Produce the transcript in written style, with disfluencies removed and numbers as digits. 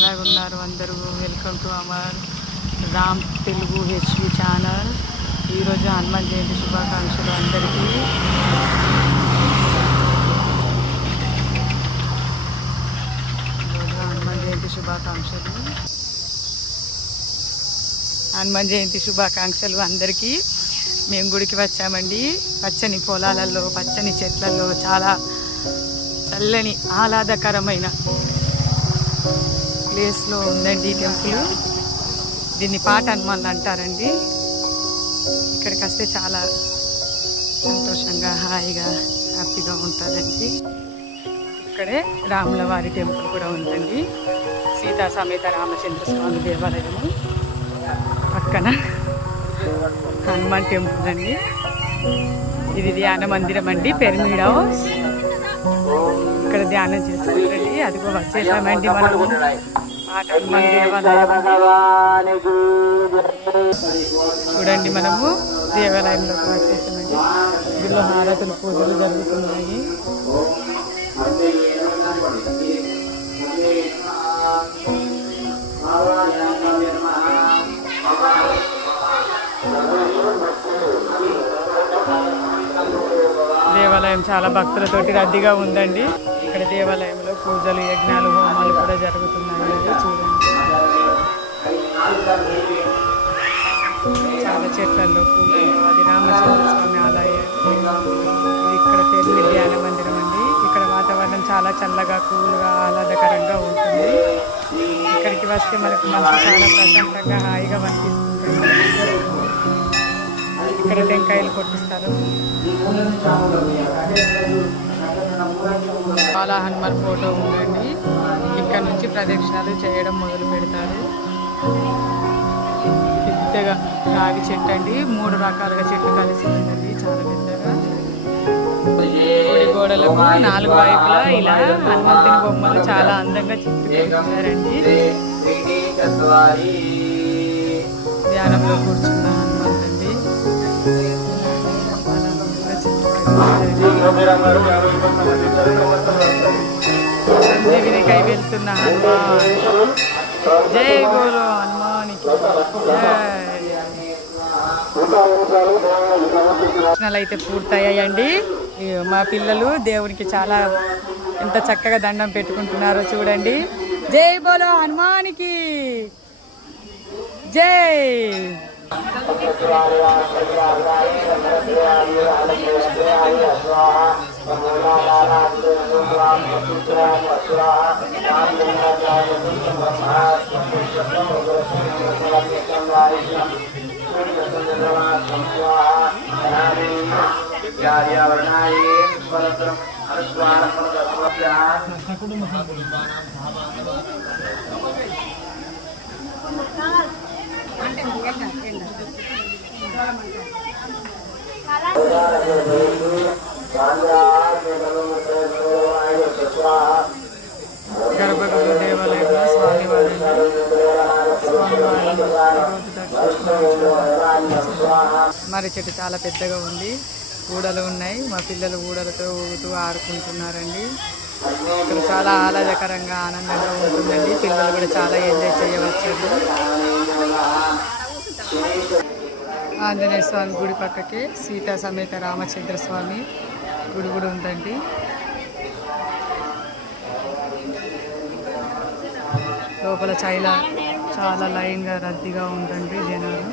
ఎలాగున్నారు అందరూ? Welcome to our Ram Telugu HV channel. ఈరోజు హనుమాన్ జయంతి శుభాకాంక్షలు అందరికీ. హనుమాన్ జయంతి శుభాకాంక్షలు అందరికీ. మేము గుడికి వచ్చామండి. పచ్చని పొలాలలో, పచ్చని చెట్లలో, చాలా చల్లని ఆహ్లాదకరమైన ప్లేస్లో ఉందండి టెంపుల్. దీన్ని పాట హనుమాన్లు అంటారండి. ఇక్కడికి వస్తే చాలా సంతోషంగా, హాయిగా, హ్యాపీగా ఉంటుందండి. ఇక్కడే రాముల వారి టెంపుల్ కూడా ఉందండి. సీతా సమేత రామచంద్ర స్వామి దేవాలయము పక్కన హనుమాన్ టెంపుల్ అండి. ఇది ధ్యాన మందిరం అండి, పిరమిడ్ హౌస్. ఇక్కడ ధ్యానం చేసుకుంటండి. అదిగో వచ్చేసామండి మనము హనుమాన్ దేవాలయం. చూడండి, మనము దేవాలయంలోకి వచ్చేసామండి. ఇందులో హారతులు, పూజలు జరుగుతున్నాయి. దేవాలయం చాలా భక్తులతోటి రద్దీగా ఉందండి. ఇక్కడ దేవాలయంలో పూజలు, యజ్ఞాలు, హోమాలు కూడా జరుగుతున్నాయి. చూడండి, చాలా చెట్లలో పూజలు. అది రామచంద్ర స్వామి ఆలయం. ఇది ఇక్కడ పెళ్లి ధ్యాన మందిరం అండి. ఇక్కడ వాతావరణం చాలా చల్లగా, కూల్గా, ఆహ్లాదకరంగా ఉంటుంది. ఇక్కడికి వస్తే మనకు మనసు చాలా ప్రశాంతంగా, హాయిగా అనిపిస్తుంది. ఇక్కడ టెంకాయలు కొట్టిస్తారు. చాలా హనుమాన్ ఫోటో ఉందండి. ఇక్కడ నుంచి ప్రదక్షిణాలు చేయడం మొదలు పెడతారు. పెద్దగా రాగి చెట్టు అండి. 3 రకాలుగా చెట్లు కలిసి ఉందండి, చాలా పెద్దగా. గుడి గోడలకు 4 వైపులా ఇలా హనుమంతుని బొమ్మలు చాలా అందంగా చిత్రీకరించారండి. ధ్యానంలో కూర్చున్న హనుమంతు అండి. సంజీవినికై వెళ్తున్న హనుమాన్. జై బోలో హనుమానికి జై. అయితే పూర్తయ్యాయండి. మా పిల్లలు దేవునికి చాలా ఎంత చక్కగా దండం పెట్టుకుంటున్నారో చూడండి. జై బోలో హనుమానికి జై. గర్భగుడి దేవాలయంలో స్వామివారి మరి చెట్టు చాలా పెద్దగా ఉంది. ఊడలు ఉన్నాయి. మా పిల్లలు ఊడలతో ఊగుతూ ఆడుకుంటున్నారండి. ఇక్కడ చాలా ఆహ్లాదకరంగా, ఆనందంగా ఉంటుందండి. పిల్లలు కూడా చాలా ఎంజాయ్ చేయవచ్చండి. ఆంజనేయ స్వామి గుడి పక్కకే సీతా సమేత రామచంద్ర స్వామి గుడి కూడా ఉందండి. లోపల చాలా లైన్గా రద్దీగా ఉందండి జనాలు.